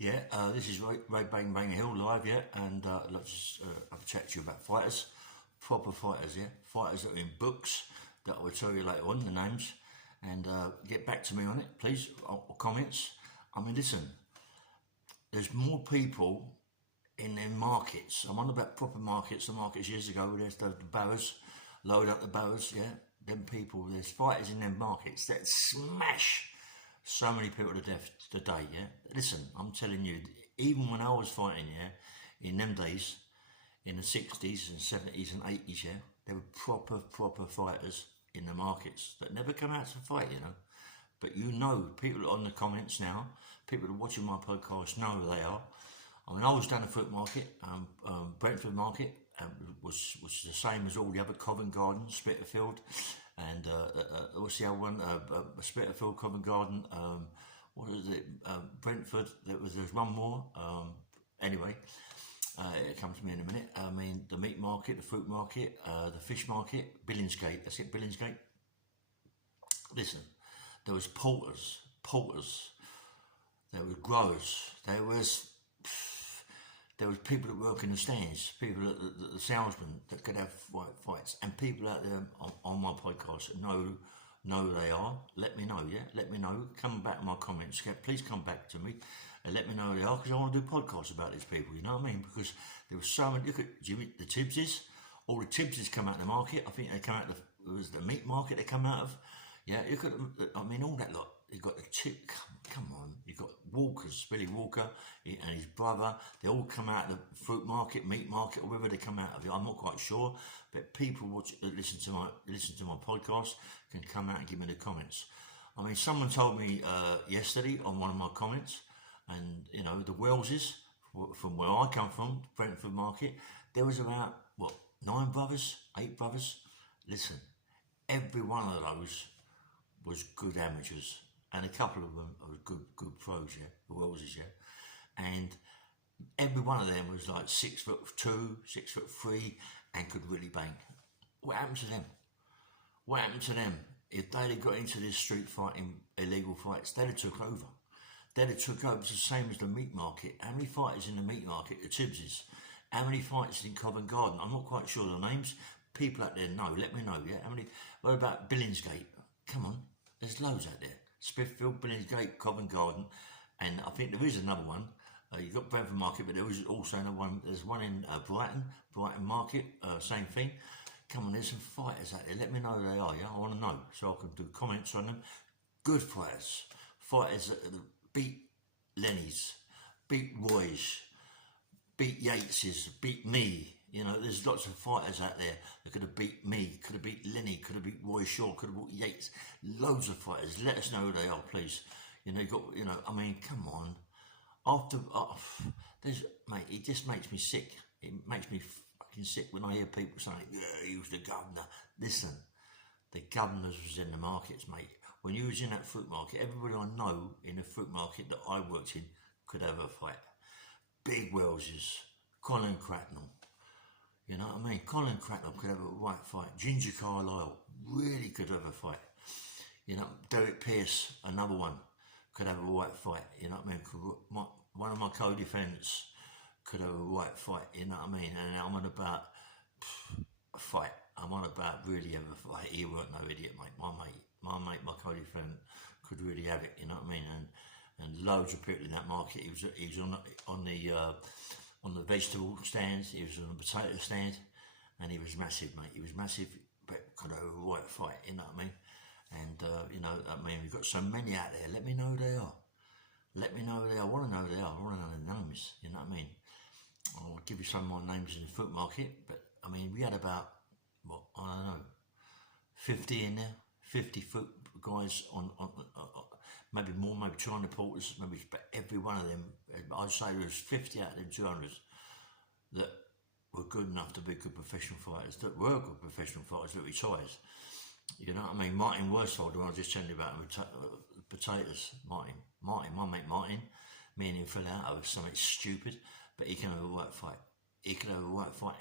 This is Ray Bang Bang Hill live, and let's have a chat to you about fighters, proper fighters, fighters that are in books that I will tell you later on, the names, and get back to me on it, please, or comments. I mean, listen, there's more people in their markets. I'm on about proper markets, the markets years ago, where there's the barrows, load up the barrows, them people, there's fighters in them markets that smash so many people to death today, Listen, I'm telling you, even when I was fighting, in them days, in the 60s and 70s and 80s, there were proper fighters in the markets that never come out to fight, But people on the comments now, people that are watching my podcast know who they are. I mean, I was down the Fruit Market, Brentford Market, was the same as all the other Covent Garden, Spitalfield, and what's the other one? Spitalfield, Covent Garden. What is it? Brentford. There's one more. Anyway, it comes to me in a minute. I mean, the meat market, the fruit market, the fish market, Billingsgate. That's it, Billingsgate. Listen, there was porters. There were growers. There was people that work in the stands, people the salesmen that could have fights, and people out there on my podcast that know who they are. Let me know, Let me know. Come back to my comments. Please come back to me and let me know who they are, because I want to do podcasts about these people, you know what I mean? Because there was so many. Look at the Tibbses. All the Tibbses come out of the market. I think they come out of it was the meat market they come out of. Look at I mean, all that lot. You've got the chip, come on, you've got Walkers, Billy Walker and his brother, they all come out of the fruit market, meat market, or wherever they come out of it, I'm not quite sure, but people listen to my podcast can come out and give me the comments. I mean, someone told me yesterday on one of my comments, and the Welleses, from where I come from, Brentford Market, there was about, 8 brothers. Listen, every one of those was good amateurs. And a couple of them were good pros, the Welleses, and every one of them was like 6'2", 6'3", and could really bang. What happened to them? If they'd have got into this street fighting, illegal fights, they'd have took over. It's the same as the meat market. How many fighters in the meat market, the Tibbses? How many fighters in Covent Garden? I'm not quite sure the names. People out there know. Let me know, How many? What about Billingsgate? Come on, there's loads out there. Spitalfield, Billingsgate, Covent Garden, and I think there is another one. You've got Brentford Market, but there was also another one. There's one in Brighton Market, same thing. Come on, there's some fighters out there. Let me know who they are, I want to know, so I can do comments on them. Good fighters that beat Lenny's, beat Roy's, beat Yates's, beat me. There's lots of fighters out there that could have beat me, could have beat Lenny, could have beat Roy Shaw, could have beat Yates. Loads of fighters. Let us know who they are, please. I mean, come on. Mate, it just makes me sick. It makes me fucking sick when I hear people saying, he was the governor. Listen, the governors was in the markets, mate. When you was in that fruit market, everybody I know in the fruit market that I worked in could have a fight. Big Welleses, Colin Cracknel. You know what I mean? Colin Cracknel could have a right fight. Ginger Carlisle really could have a fight. Derek Pearce, another one, could have a right fight. You know what I mean? One of my co-defendants could have a right fight. You know what I mean? And I'm on about a fight. I'm on about really have a fight. He weren't no idiot, mate. My co-defendant could really have it. You know what I mean? And loads of people in that market. He was on the vegetable stands, he was on the potato stand, and he was massive, mate. He was massive, but could have a right fight, you know what I mean? And, we've got so many out there. Let me know who they are. I want to know who they are. I want to know their names, you know what I mean? I'll give you some of my names in the foot market, but, we had about, 50 in there, 50 foot guys on maybe more, maybe 200 porters, but every one of them, I'd say there was 50 out of them 200s that were good enough to be good professional fighters, that retired. You know what I mean? Martin Worstfold, the one I was just telling you about, potatoes, Martin, my mate Martin, me and him fell out over something stupid, but he can have a right fight.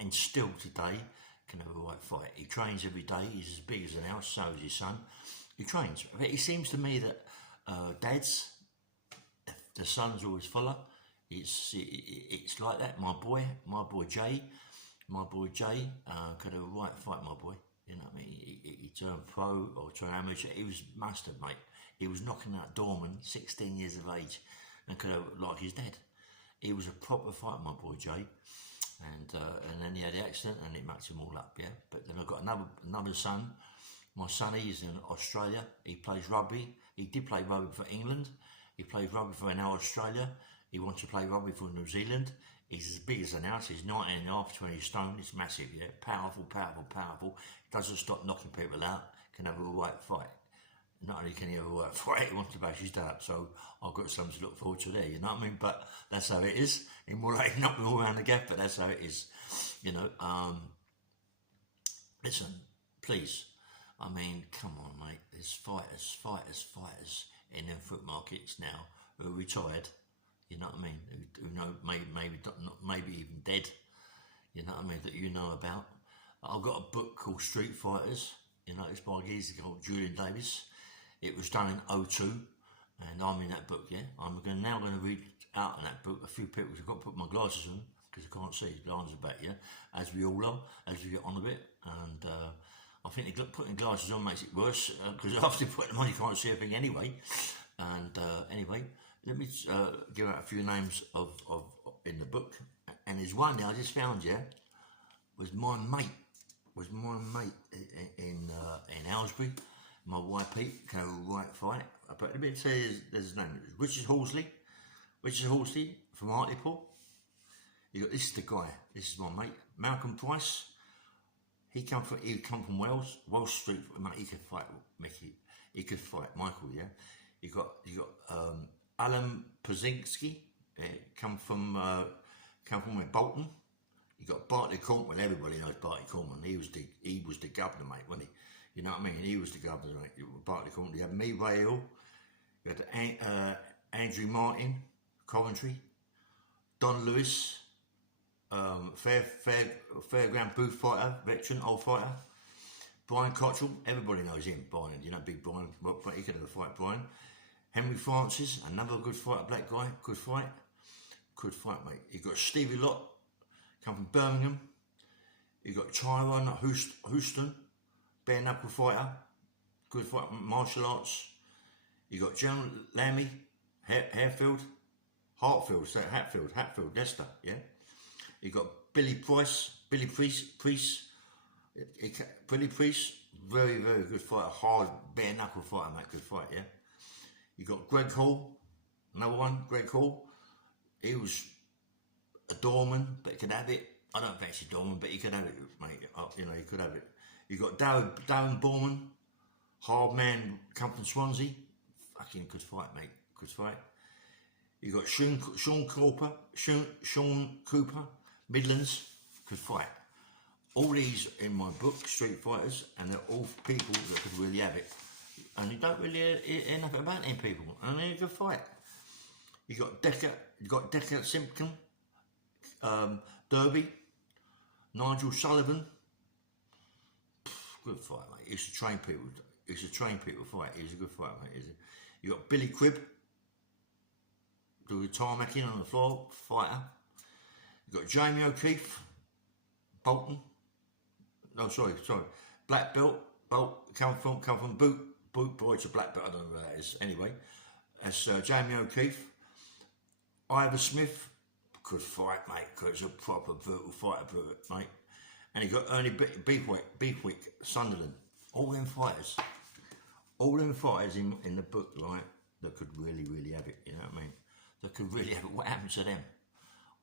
And still today can have a right fight. He trains every day. He's as big as an house, so is his son. He trains. But it seems to me that dads, the son's always fuller. It's like that. My boy Jay could have a right fight. My boy, you know what I mean. He turned pro or turned amateur. He was mustard, mate. He was knocking out Dorman, 16 years of age, and could have like his dad. He was a proper fighter, my boy Jay, and then he had the accident and it mucked him all up. Yeah, but then I've got another son. My son, he's in Australia. He plays rugby. He did play rugby for England. He plays rugby for now Australia. He wants to play rugby for New Zealand. He's as big as an ounce. He's 19 and a half, 20 stone. It's massive, yeah. Powerful. Doesn't stop knocking people out. Can have a right fight. Not only can he have a right fight, he wants to bash his dad up. So I've got something to look forward to there, you know what I mean? But that's how it is. In more like not all around the gap, but that's how it is. You know, listen, please. I mean, come on, mate. There's fighters in them foot markets now who are retired. You know what I mean? Who know maybe even dead. You know what I mean? That you know about. I've got a book called Street Fighters. You know, it's by a geezer called Julian Davis. It was done in '02, and I'm in that book. Yeah, I'm now going to read out in that book. A few people have got to put my glasses on because I can't see his glasses back. Yeah, as we all are, as we get on a bit, and I think putting glasses on makes it worse because after putting them on, you can't see everything anyway. And anyway, let me give out a few names of in the book. And there's one there I just found. Yeah, was my mate in Aylesbury. My wife Pete can have a right fight. But let me tell you, there's his name. Richard Horsley from Hartlepool. This is the guy. This is my mate, Malcolm Price. He come from Wales Street. Mate, he could fight Mickey. He could fight Michael. Yeah. You got Alan Pazinski. Come from Bolton. You got Bartley Cornwall. Everybody knows Bartley Cornwall. He was the governor, mate, wasn't he? You know what I mean? He was the governor, mate. Bartley Cornwall. You had me, Ray Hill. You had Andrew Martin, Coventry. Don Lewis, fairground booth fighter, veteran, old fighter. Brian Cottrell. Everybody knows him. Brian, you know, big Brian. He could have a fight, Brian. Henry Francis, another good fighter, black guy. Good fight, mate. You got Stevie Lott. Come from Birmingham. You got Tyrone Houston, bare knuckle fighter, good fighter, martial arts. You got General Lammy, Hatfield, Leicester, yeah. You got Billy Priest, very good fighter, hard bare knuckle fighter, mate, good fight, yeah. You got Greg Hall, another one, Greg Hall. He was a doorman, but he could have it. I don't fancy doorman, but he could have it, mate. You know, he could have it. You got Darren Borman, hard man, come from Swansea. Fucking good fight, mate. Good fight. You got Sean Cooper, Midlands. Good fight. All these in my book, Street Fighters, and they're all people that could really have it. And you don't really hear nothing about them people, and they're a good fight. You got Decker Simpkin. Derby, Nigel Sullivan, good fight, mate. He used to train people fight. He's a good fight, mate. You got Billy Cribb, do the tarmacking on the floor, fighter. You got Jamie O'Keefe, Bolton. No, sorry, black belt, come from boot boy to black belt. I don't know where that is. Anyway, that's Jamie O'Keefe, Ivor Smith. Good fight, mate, because it's a proper brutal fighter, mate. And you got Ernie Beefwick, Sunderland. All them fighters in the book, right, that could really have it, you know what I mean? That could really have it. What happened to them?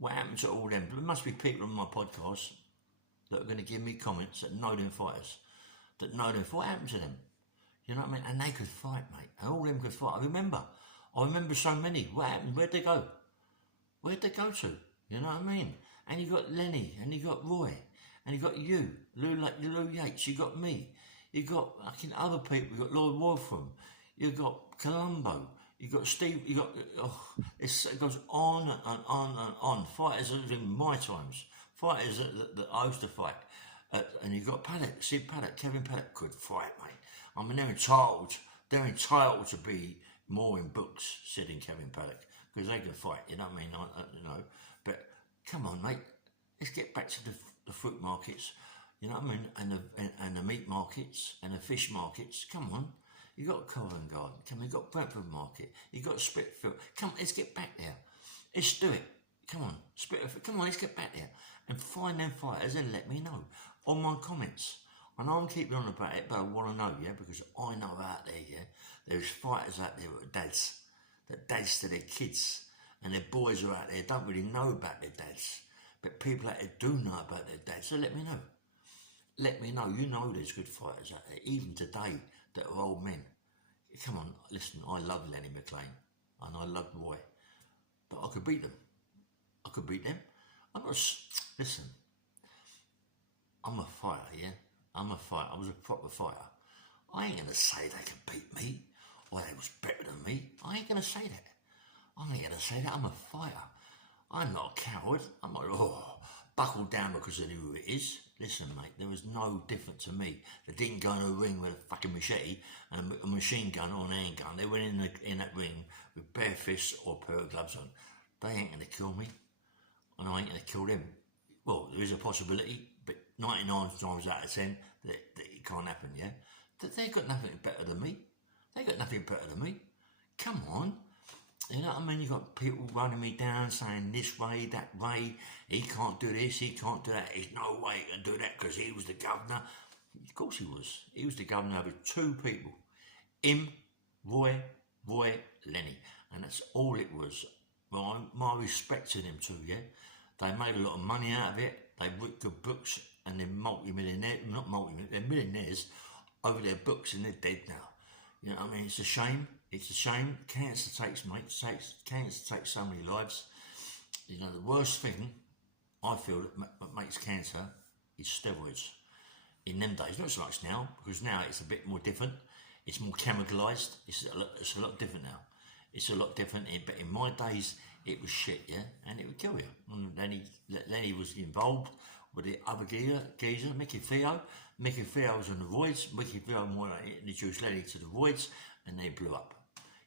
What happened to all them? There must be people on my podcast that are going to give me comments that know them fighters, What happened to them? You know what I mean? And they could fight, mate. And all them could fight. I remember so many. What happened? Where'd they go? Where'd they go to? You know what I mean? And you got Lenny, and you got Roy, and you got you, Lou Yates, you got me, you got fucking other people, you got Lloyd Wolfram, you got Colombo, you got Steve, you got, it goes on and on. Fighters that in my times, fighters that I used to fight. And you got Sid Paddock, Kevin Paddock, could fight, mate. I mean, they're entitled to be more in books, said in Kevin Paddock. because they can fight, you know what I mean? You know, but come on, mate, let's get back to the fruit markets, you know what I mean, and the meat markets and the fish markets. Come on, you got Covent Garden, come on, you got Brentford Market, you got Spitfield. Come on, let's get back there. Let's do it. Come on, Spitfield. Come on, let's get back there and find them fighters and let me know on my comments. I know I'm keeping on about it, but I want to know, yeah, because I know out there, yeah, there's fighters out there with dads, that dads to their kids, and their boys are out there don't really know about their dads, but people out there do know about their dads. So let me know. Let me know. You know there's good fighters out there, even today, that are old men. Come on, listen, I love Lenny McLean, and I love Roy, but I could beat them. I could beat them. I'm not, listen, I'm a fighter, yeah? I'm a fighter. I was a proper fighter. I ain't going to say they could beat me or they was better than me. I ain't going to say that. I ain't going to say that. I'm a fighter. I'm not a coward. I'm not, buckled down because of who it is. Listen, mate, there was no different to me. They didn't go in a ring with a fucking machete and a machine gun or an handgun. They went in that ring with bare fists or a pair of gloves on. They ain't going to kill me. And I ain't going to kill them. Well, there is a possibility, but 99 times out of 10 that it can't happen, yeah? That they got nothing better than me. They got nothing better than me. Come on. You know what I mean? You got people running me down saying this way, that way. He can't do this, he can't do that. There's no way he can do that because he was the governor. Of course he was. He was the governor over two people. Him, Roy, Lenny. And that's all it was. Well, my respect to them too, yeah? They made a lot of money out of it. They wrote good books and they're multi-millionaires, not multi-millionaires, they're millionaires over their books and they're dead now. You know what I mean? It's a shame. It's a shame. Cancer takes, mate. Cancer takes so many lives. You know, the worst thing I feel that makes cancer is steroids. In them days, not so much now, because now it's a bit more different. It's more chemicalised. It's a lot different now. It's a lot different. But in my days, it was shit, yeah? And it would kill you. And then he was involved with the other geezer, Mickey Theo. Mickey Theo was on the roids. Mickey Theo more like introduced Lenny to the roids, and they blew up.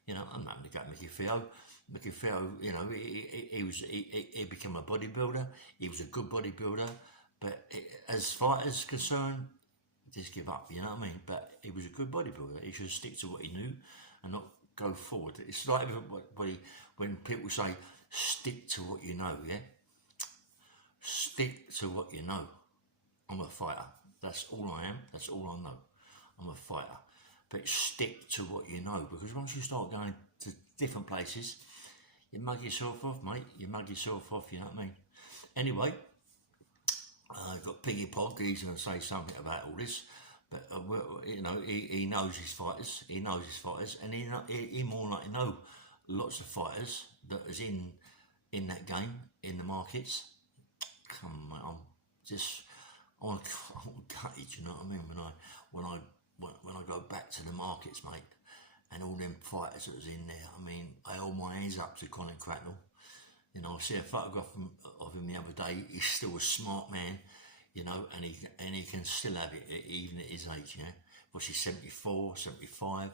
You know, I'm not going to go Mickey Theo. Mickey Theo, you know, he became a bodybuilder. He was a good bodybuilder, but as far as concerned, just give up. You know what I mean? But he was a good bodybuilder. He should stick to what he knew and not go forward. It's like everybody when people say stick to what you know. Yeah, stick to what you know. I'm a fighter. That's all I am. That's all I know. I'm a fighter. But stick to what you know, because once you start going to different places, you mug yourself off, mate. You mug yourself off, you know what I mean? Anyway, I've got Piggy Pog. He's going to say something about all this. But, you know, he knows his fighters. He knows his fighters. And he more like know lots of fighters that is in that game, in the markets. Come on, mate, I'm gutted, you know what I mean? When I go back to the markets, mate, and all them fighters that was in there, I mean, I hold my hands up to Colin Cracknel. You know, I see a photograph of him the other day. He's still a smart man, you know, and he can still have it even at his age, yeah. What's he, 74, 75?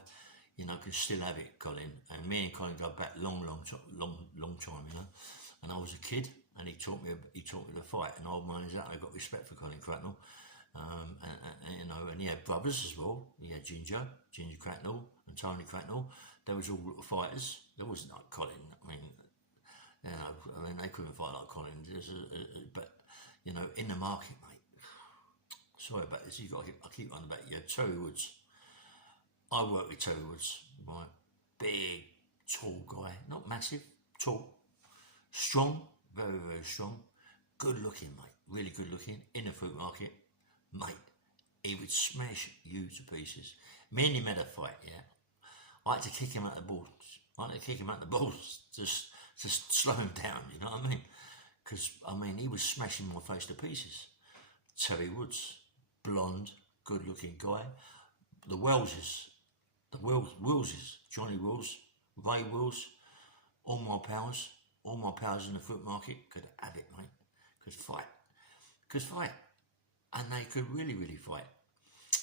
You know, can still have it, Colin. And me and Colin go back long time, you know. And I was a kid, and he taught me to fight, and I hold my hands up. I got respect for Colin Cracknel. And you know, and he had brothers as well. He had Ginger Cracknel and Tony Cracknel. They was all little fighters. There wasn't like Colin. I mean, you know, they couldn't fight like Colin. But you know, in the market, mate. Sorry about this. I keep on about you. Terry Woods. I work with Terry Woods. Right, big, tall guy. Not massive, tall, strong, very, very strong. Good looking, mate. Really good looking. In the fruit market. Mate, he would smash you to pieces. Me and him had a fight, yeah. I had to kick him out the balls. Just to slow him down, you know what I mean? Because, I mean, he was smashing my face to pieces. Terry Woods, blonde, good-looking guy. The Wellses, Johnny Wills, Ray Wills, all my powers in the fruit market could have it, mate. Could fight. And they could really, really fight.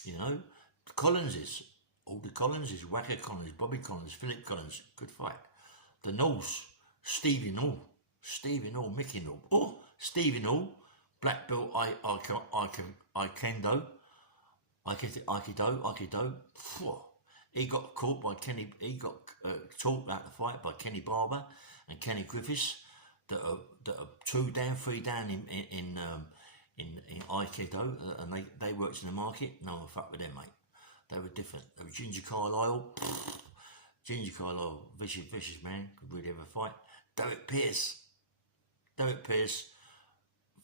You know, the Collinses, all the Collinses, Wacker Collins, Bobby Collins, Philip Collins could fight. The Knowles, Stephen Hall, Mickey Hall. Oh, Stephen Hall, black belt Aikido. Phew. He got caught by Kenny. He got taught out the fight by Kenny Barber and Kenny Griffiths. That are 2 down, 3 down in Aikido, and they worked in the market. No one fuck with them, mate. They were different. They were Ginger Carlisle. Ginger Carlisle, vicious man, could really have a fight. Derek Pierce,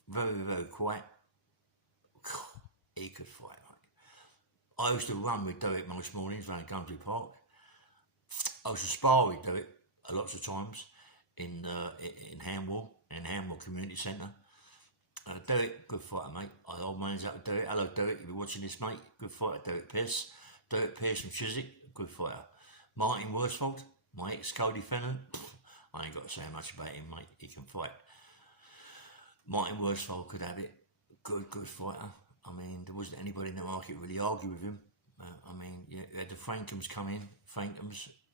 very quiet. He could fight, mate. I used to run with Derek most mornings around Country Park. I used to spar with Derek lots of times in Hamwell Community Centre. Derek, good fighter, mate. Old man's out with Derek. Hello, Derek, if you're watching this, mate. Good fighter, Derek Pierce. Derek Pierce from Chiswick, good fighter. Martin Worstfold, my ex-co-defendant. I ain't got to say much about him, mate. He can fight. Martin Worstfold could have it. Good fighter. I mean, there wasn't anybody in the market really argue with him. I mean, you had the Frankums come in.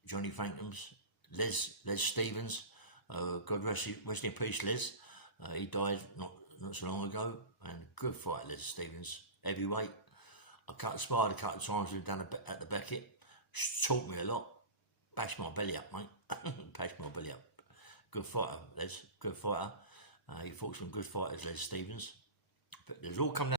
Johnny Frankums, Les Stevens. God rest in peace, Les. He died not so long ago. And good fight, Les Stevens. Heavyweight. I sparred a couple of times with him down at the Beckett. Taught me a lot. Bashed my belly up, mate. Bashed my belly up. Good fighter, Les. Good fighter. He fought some good fighters, Les Stevens. But there's all come down.